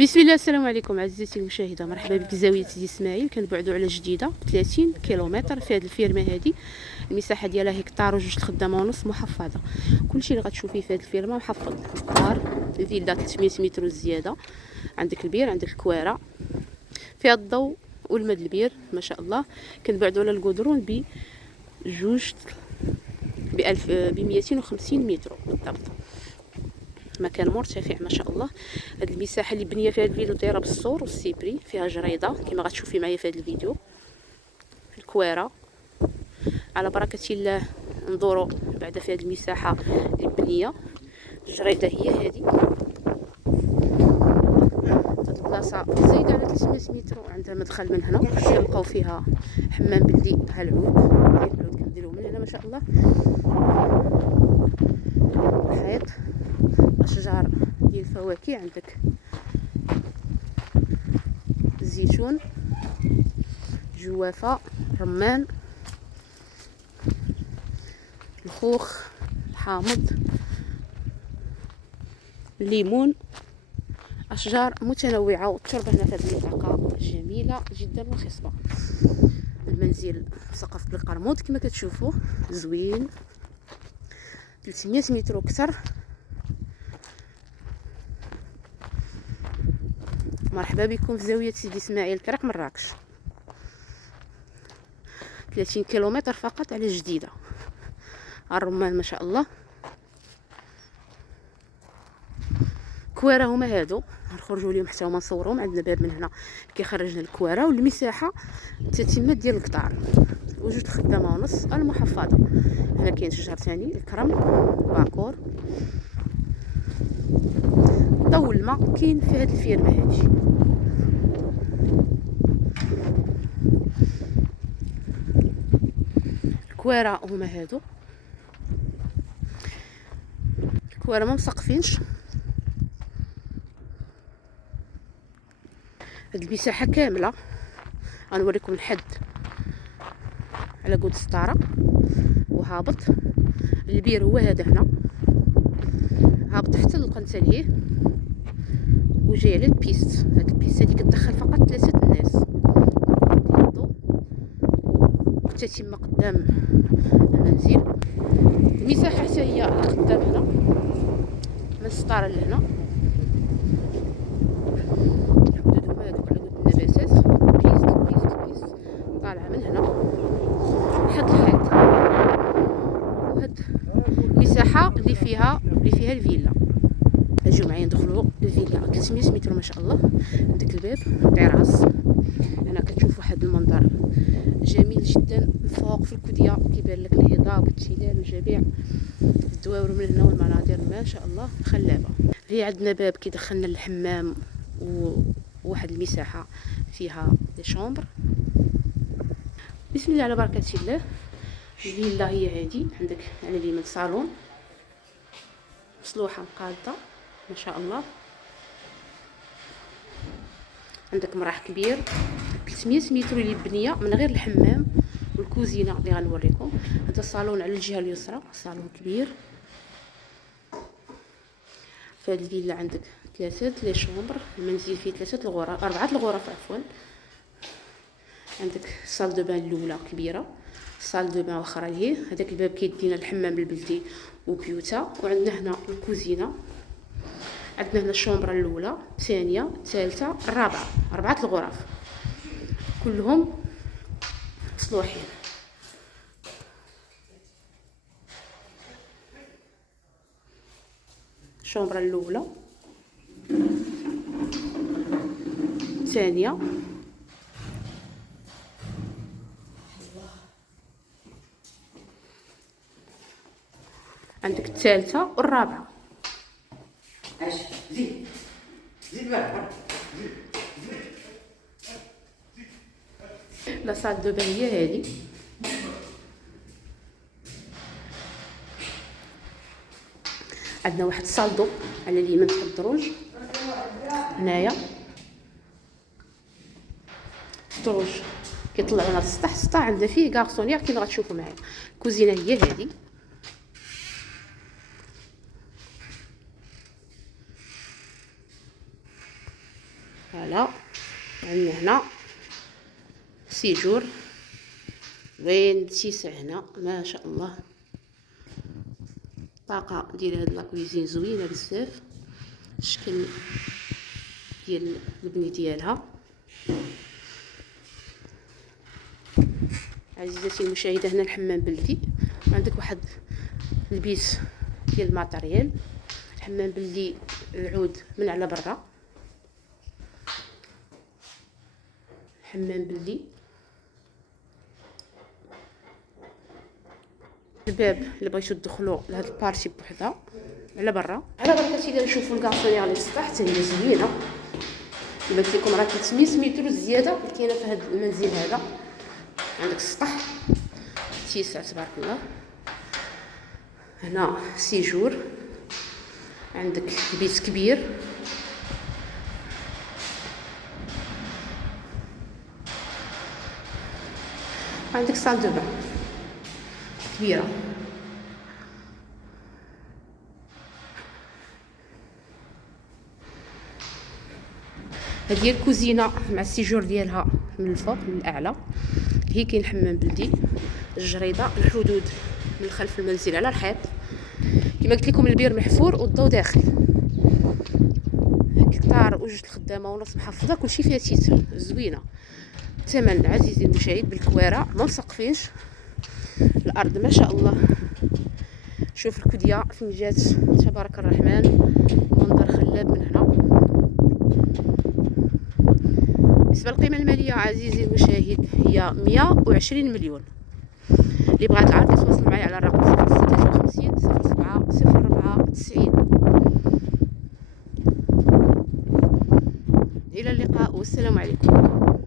بسم الله. السلام عليكم عزيزتي المشاهده، مرحبا بك زاويه سيدي اسماعيل. كنبعدوا على جديده 30 كيلومتر في هذه الفيرما هذه. المساحه ديالها هكتار وجوج الخدامه ونص محفظه. كلشي اللي غتشوفيه في هذه الفيرما محفظ. الدار الفيلا 300 متر وزياده، عندك البير، عندك الكواره فيها الضوء والماء البير ما شاء الله. كنبعدوا على القدرون بجوج ب 250 متر بالضبط. مكان مرتفع ما شاء الله. هاد المساحه اللي بنيه فيها الفيديو دايره بالسور والسيبري، فيها جريده كما غتشوفي معايا في هذا الفيديو. الكويره على بركه الله ندوروا بعد في هذه المساحه اللي بنيه. الجريده هي هذه. هاد البلاصه زايده على 300 متر وعندها مدخل من هنا. كنلقاو فيها حمام بلدي. ها العود كنديروه من هنا ما شاء الله. الحيط، اشجار ديال الفواكه، عندك الزيتون، جوافه، رمان، الخوخ، الحامض، الليمون، اشجار متنوعه. والتربه هنا في هذه المنطقه جميله جدا وخصبه. المنزل مسقف بالقرموط كما كتشوفوا، زوين 300 متر وكثر. مرحبا بكم في زاويه سيدي اسماعيل كرك مراكش. 30 كيلومتر فقط على جديده. الرمان ما شاء الله. كواره هما هادو نخرجوا اليوم حتى هما نصورهم. عندنا باب من هنا كيخرجنا الكواره. والمساحه تتمه ديال القطار وجوج الخدامه ونص المحفظه. هنا كاين شجر ثاني الكرم، باكور. ضوء الماء كاين في هذه الفيرما هذه. الكواره هما هادو. الكواره ما مسقفينش. هاد المساحه كامله غنوريكم الحد على قد سطاره وهابط. البير هو هذا هنا هابط حتى للقنتاليه وجاي على البيست. هاد البيست هادي كتدخل فقط 3 الناس. وتتم قدام المنزل. المساحه حتى هي قدام هنا من السطاره لهنا. الحدود هما هادوك على قد النباتات. بيست طالعه من هنا لحد الحيط. وهاد المساحه اللي فيها الفيلا. اجيو معايا ندخلوا الفيلا 300 متر ما شاء الله. عندك الباب طراز. هنا كتشوف واحد المنظر جميل جدا فوق في الكوديه. كيبان لك الهضاب والتلال والجبيع، الدواور من هنا والمناظر ما شاء الله خلابه. هي عندنا باب كيدخلنا للحمام وواحد المساحه فيها دي شومبر. بسم الله على بركه الله. الفيلا هي هذه. عندك على اليمين صالون مصلوحه مقاده ما شاء الله. عندك مراح كبير 300 متر اللي بنيه من غير الحمام والكوزينه اللي غنوريكم. هذا الصالون على الجهه اليسرى، صالون كبير. في هذه الفيلا عندك 3 لي شومبر. المنزل فيه 3 الغرف، 4 الغرف عفوا. عندك صال دو بان الاولى كبيره، صال دو بان اخرى هي هذاك الباب كيدينا الحمام البلدي وبيوتا. وعندنا هنا الكوزينه. عندنا هنا الشومبره الاولى، الثانيه، الثالثه، الرابعه. 4 الغرف كلهم مصلوحين. الشومبره الاولى، الثانيه، عندك الثالثه والرابعه. زيد بقى. لا صال دو بان هي هذه. عندنا واحد الصالدو على اليمين تحت الدروج. هنايا الدروج كيطلع لنا للسطح. السطح عندنا فيه كارسونيير كيما غتشوفوا معايا. الكوزينه هي هذه. فوالا عندنا هنا سيجور وين اتساع هنا ما شاء الله. الطاقه ديال هاد لاكويزين زوينه بزاف، الشكل ديال البني ديالها. عزيزتي المشاهده هنا الحمام بلدي، عندك واحد البيت ديال الماتريال. الحمام بلدي العود من على برا، حمام بلدي. الباب اللي بغيتو تدخلوا لهاد البارتي بوحدها على برا. على بركه الله نشوفوا الكاصونيير اللي سطح حتى هي زوينه. كما قلت لكم راه 300 متر زياده اللي كاينه في هذا المنزل هذا. عندك السطح اتساع تبارك الله. هنا سيجور، عندك بيت كبير، عندك صال دو بان كبيره. هذه هي الكوزينه مع السيجور ديالها من الفوق من الاعلى. هي كاين الحمام بلدي، الجريده، الحدود من خلف المنزل على الحيط. كما قلت لكم البير محفور والضو داخل. هكتار وجوج الخدامه ونص محفظه، كلشي فيها تيتر زوينه. الثمن عزيزي المشاهد بالكوارع ما مسقفينش. الارض ما شاء الله. شوف الكديه فين جات تبارك الرحمن، منظر خلاب من هنا. بالنسبه للقيمه الماليه عزيزي المشاهد هي 120 مليون. اللي بغات العرض يتواصل معايا على الرقم 53 07 04 90. الى اللقاء والسلام عليكم.